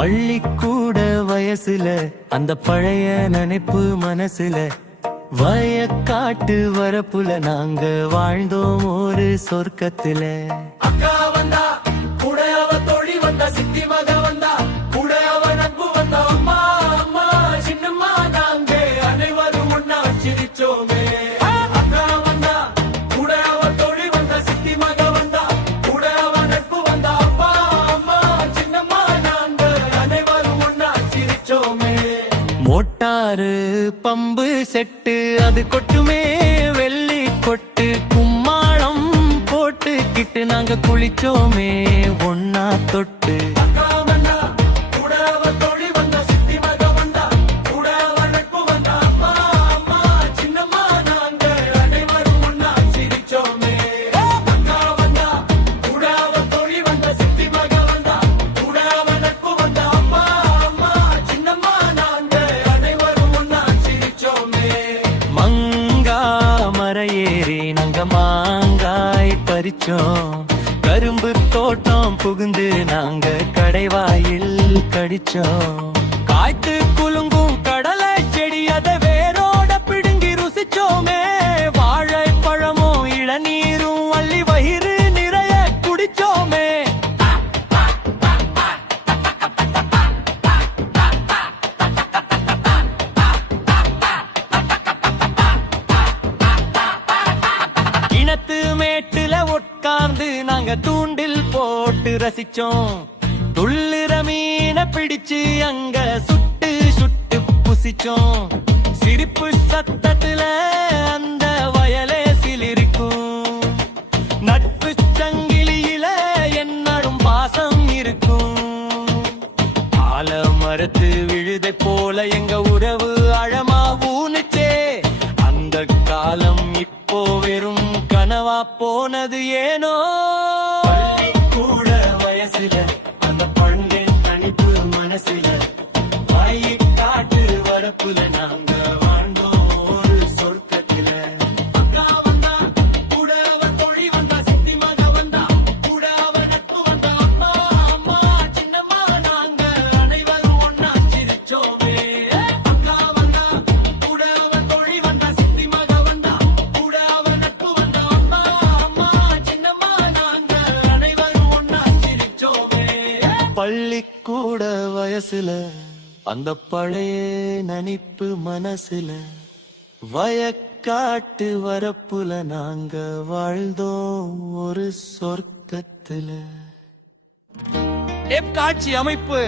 பள்ளிக்கூட வயசுல அந்த பழைய நினைப்பு மனசுல வயக்காட்டு வரப்புல நாங்க வாழ்ந்தோம் ஒரு சொர்க்கத்துல. அக்கா வந்தா கூட அவ தோழி வந்தா, சித்தி மக வந்தா கூட அவ நட்பு வந்தா, அம்மா அம்மா சின்னம்மா நாங்க அனைவரும் ஒன்னா சிரிச்சோமே. அக்கா வந்தா கூட அவ தோழி வந்தா, சித்தி மக வந்தா கூட அவ நட்பு வந்தா, அப்பா அம்மா சின்னம்மா நாங்க அனைவரும் ஒன்னா சிரிச்சோமே. மோட்டாரு பம்பு செட்டு அது கொட்டுமே வெள்ளி கொட்டு, கும்மாளம் போட்டுக்கிட்டு நாங்க குளிச்சோமே ஒன்னா தொட்டு. அக்கா வந்தா கூட அவ தோழி வந்தா, சித்தி மக வந்தா கூட அவ நட்பு வந்தா, அப்பா அம்மா சின்னம்மா நாங்க அனைவரும் ஒன்னா சிரிச்சோமே. அக்கா வந்தா கூட அவ தோழி வந்தா, சித்தி மக வந்தா கூட அவ நட்பு வந்தா, அப்பா அம்மா சின்னம்மா நாங்க அனைவரும் ஒன்னா சிரிச்சோமே. மங்கா மரையேறி நாங்க மாங்காய் பறிச்சோம், கரும்பு தோட்டம் புகுந்து நாங்க கடைவாயில் கடிச்சோம். காய்த்து குலுங்கும் கடலை செடி அதை வேரோட பிடுங்கி ருசிச்சோமே. வாழைப்பழமும் இளநீரும் அள்ளி வயிறு நிறைய குடிச்சோமே. கிணத்து மேட்டுல உட்கார்ந்து நாங்க தூண்டில் போட்டு ரசிச்சோம். துள்ளுற மீனை பிடிச்சு அங்க சுட்டு சுட்டு புசிச்சோம். சிரிப்பு சத்தத்துல அந்த வயலே சிலிருக்கும். நட்பு சங்கிலியில என்னடும் பாசம் இருக்கும். ஆல மரத்து விழுதை போல எங்க உறவு அழமா ஊனுச்சே. அந்த காலம் இப்போ வெறும் கனவா போனது ஏனோ. பள்ளிக்கூட வயசுல அந்த பழங்கின் தனிப்பு மனசுல வயக்காட்டு வரப்புல நாங்க வாழ்ந்தோம் ஒரு சொர்க்கத்துல. அக்கா வந்தா கூட அவ தோழி வந்தா, சித்தி மக வந்தா கூட அவ நட்பு வந்தா, அப்பா அம்மா சின்னம்மா நாங்க அனைவரும் ஒன்னா சிரிச்சோமே. அக்கா வந்தா கூட அவ தோழி வந்தா, சித்தி மக வந்தா கூட அவ நட்பு வந்தா, அப்பா அம்மா சின்னம்மா நாங்க அனைவரும் ஒன்னா சிரிச்சோமே. பள்ளிக்கூட வயசுல அந்த பழைய நினைப்பு மனசுல வயக்காட்டு வரப்புல நாங்க வாழ்ந்தோம் ஒரு சொர்க்கத்துல. காட்சி அமைப்பு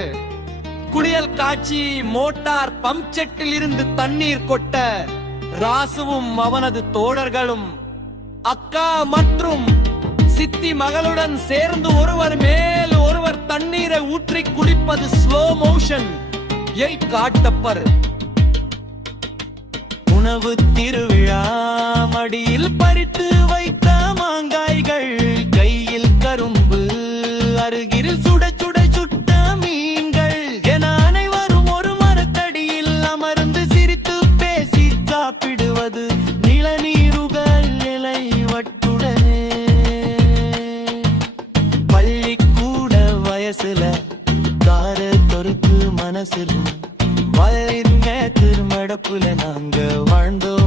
குளியல் காட்சி. மோட்டார் பம்ப் செட்டில் இருந்து தண்ணீர் கொட்ட ராசுவும் அவனது தோழர்களும் அக்கா மற்றும் சித்தி மகளுடன் சேர்ந்து ஒருவர் மேல் ஒருவர் தண்ணீரை ஊற்றி குடிப்பது ஸ்லோ மோஷன் காட்டப்பர். உணவு திருவிழா மடியில் பறித்து வைத்த மாங்காய்கள், கையில் கரும்பு அருகில் சுட சுட சுட்ட மீன்கள் என அனைவரும் ஒரு மரத்தடியில் அமர்ந்து சிரித்து பேசி சாப்பிடுவது நிலநீருகள் நிலை வட்டுடனே. பள்ளிக்கூட வயசுல தார தொருக்கு மனசிலும் வயலின் மேத்திரு மடப்புல நாங்க வாழ்ந்தோம்